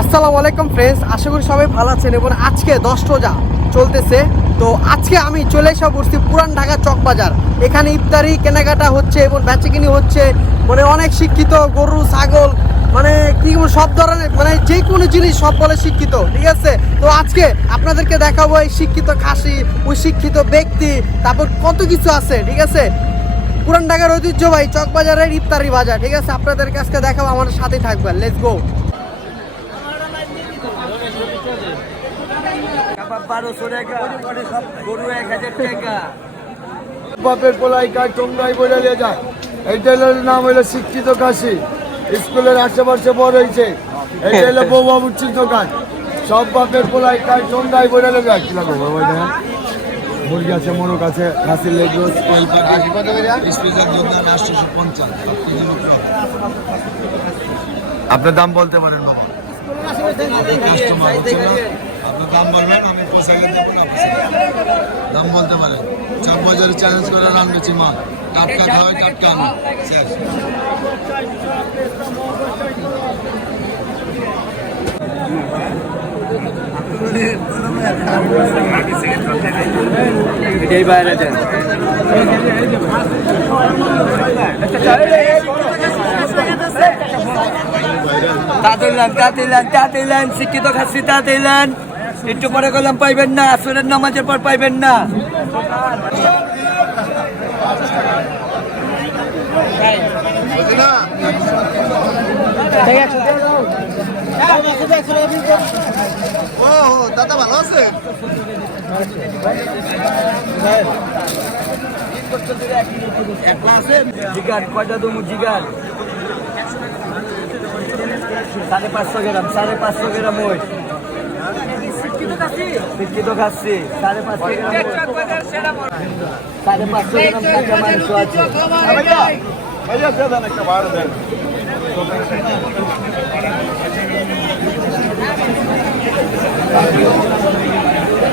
আসসালামু আলাইকুম ফ্রেন্ডস আশা করি সবাই ভালো আছেন এবং আজকে দশ রোজা চলতেছে। তো আজকে আমি চলে এসে পড়ছি পুরান ঢাকা চক বাজার। এখানে ইফতারি, কেনাকাটা হচ্ছে এবং বেচাকিনি হচ্ছে মানে অনেক শিক্ষিত, গরু, ছাগল মানে কি সব ধরনের মানে যে কোনো জিনিস সব বলে শিক্ষিত, ঠিক আছে? তো আজকে আপনাদেরকে দেখাবো এই শিক্ষিত খাসি, ওই শিক্ষিত ব্যক্তি, তারপর কত কিছু আছে, ঠিক আছে? পুরান ঢাকার ঐতিহ্যবাহী চক বাজারের ইফতারি বাজার, ঠিক আছে? আপনাদেরকে আজকে দেখাবো, আমাদের সাথে থাকবেন লেটস গো বারোশো টাকা গরু এক হাজার টাকা। বাপের পোলাই কাজ বলে নিয়ে যায় নাম হলো শিক্ষিত কাশি। স্কুলের আশেপাশে বড় হয়েছে। এইটা হলো বউ বাবুচির দোকান সব বাপের পোলাই কাজ টোমরাই বলে নিয়ে যায় কি লাগবে মুরগি আছে মোরগ আছে খাসির লেগ রোজ আপনার দাম বলতে পারেন বাবা। আপনার দাম বলবেন আমি দাম বলতে বাজারে চ্যালেঞ্জ করে রান্নেছি মাল টাটকা খাওয়াই টাটকা এটাই বাইরে দেন। তাঁতিলেন তাঁতিলেন শিক্ষিত খাসি তাঁতিলেন একটু পরে গেলাম পাইবেন না আসরের নামাজের পর পাইবেন না। সাড়ে পাঁচশো গ্রাম, সাড়ে পাঁচশো গ্রাম ওই। শিক্ষিত খাচ্ছি। সাড়ে পাঁচশো গ্রাম ওই। সাড়ে পাঁচশো গ্রাম কাঁচা মাংস আছে।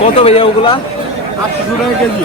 কত ভাইয়া ওগুলা? আটশো টাকা কেজি।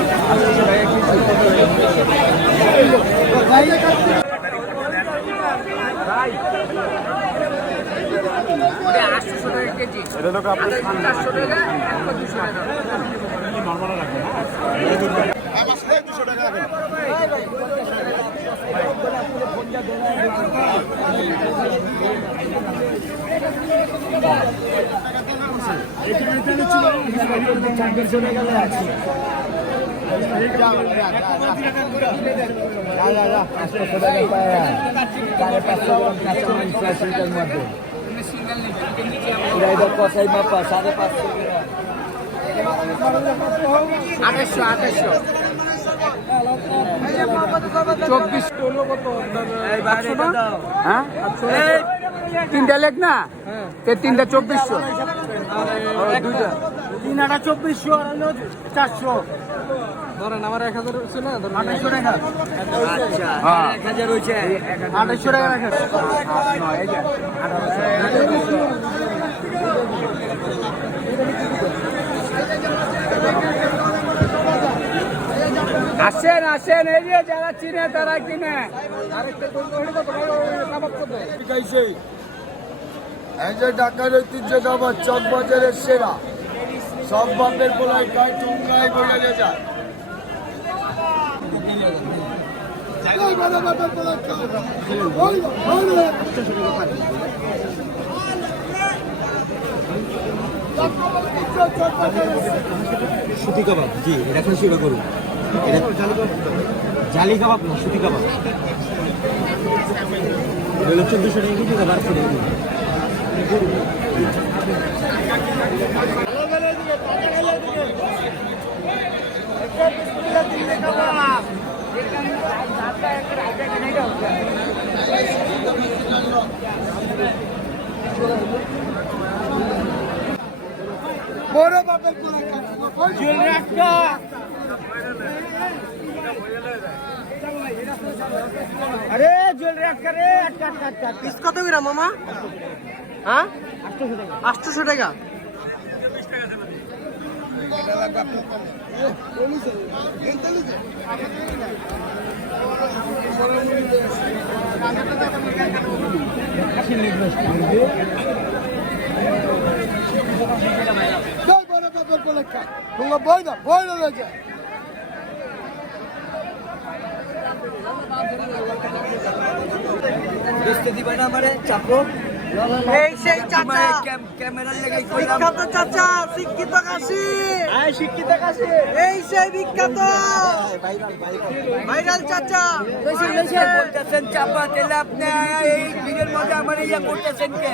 সাড়ে পাঁচশো গ্রাম কাঁচা মাংস আছে এটার মধ্যে এটা কষাই মাপা সাড়ে পাঁচশো গ্রাম আঠাশশো আঠাশশো চব্বিশ। কত হ্যাঁ তিনটা লেখ না? তে তিনটা চব্বিশশো দুইটা। তিন আটা চব্বিশশো চারশো। ধরেন আমার এক হাজার ছিল আঠাশশো টাকা। আচ্ছা হ্যাঁ। এক হাজার হয়েছে। আঠাশশো টাকা রাখেন। আসেন আসেন এই যে যারা চিনে তারা কিনে। এই যে ঢাকার ঐতিহ্য খাবার চক বাজারের সেরা সব বাপের বলে যায়। সুতি কাবাব, জি, এটা খুশি করুন জালি কাবাব না, সুতি কাবাব। হলো চোদ্দোশো টাকা টাকা কেজি বড় বাপের পোলাই আরে জল রাখা রে আটকা আটকা আটকা পিস কত করে মামা? হ্যাঁ? আটশোশো টাকা। তোমরা বই দাও বই দাও রয়েছে বুঝতে দিবে না আমারে চাপো এই সেই চাচা। ক্যামেরার লেগে কইলাম। বিখ্যাত চাচা শিক্ষিত কাশি। শিক্ষিত কাছে এই সেই বিখ্যাত। ভাইরাল চাচা। বলতেছেন চাপা তেলে আপনি এই ভিড়ের মধ্যে আমার ইয়া করতেছেন কে?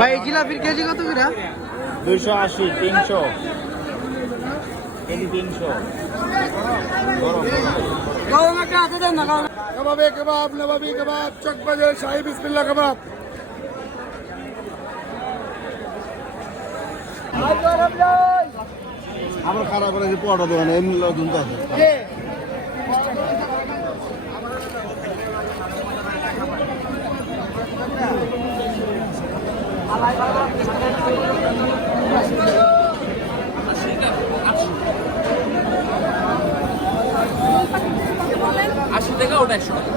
ভাই জিলাপির কেজি কত করে? দুইশো আশি তিনশো। কেজি তিনশো। কবাবে কবাব নবাবি কবাব চকবাজার শাহি বিসমিল্লাহ কবাব। আমার খারাপ করে যে পড়া দোকানে এমনি লোকজন তো আছে আশি টাকা ওটা একশো টাকা।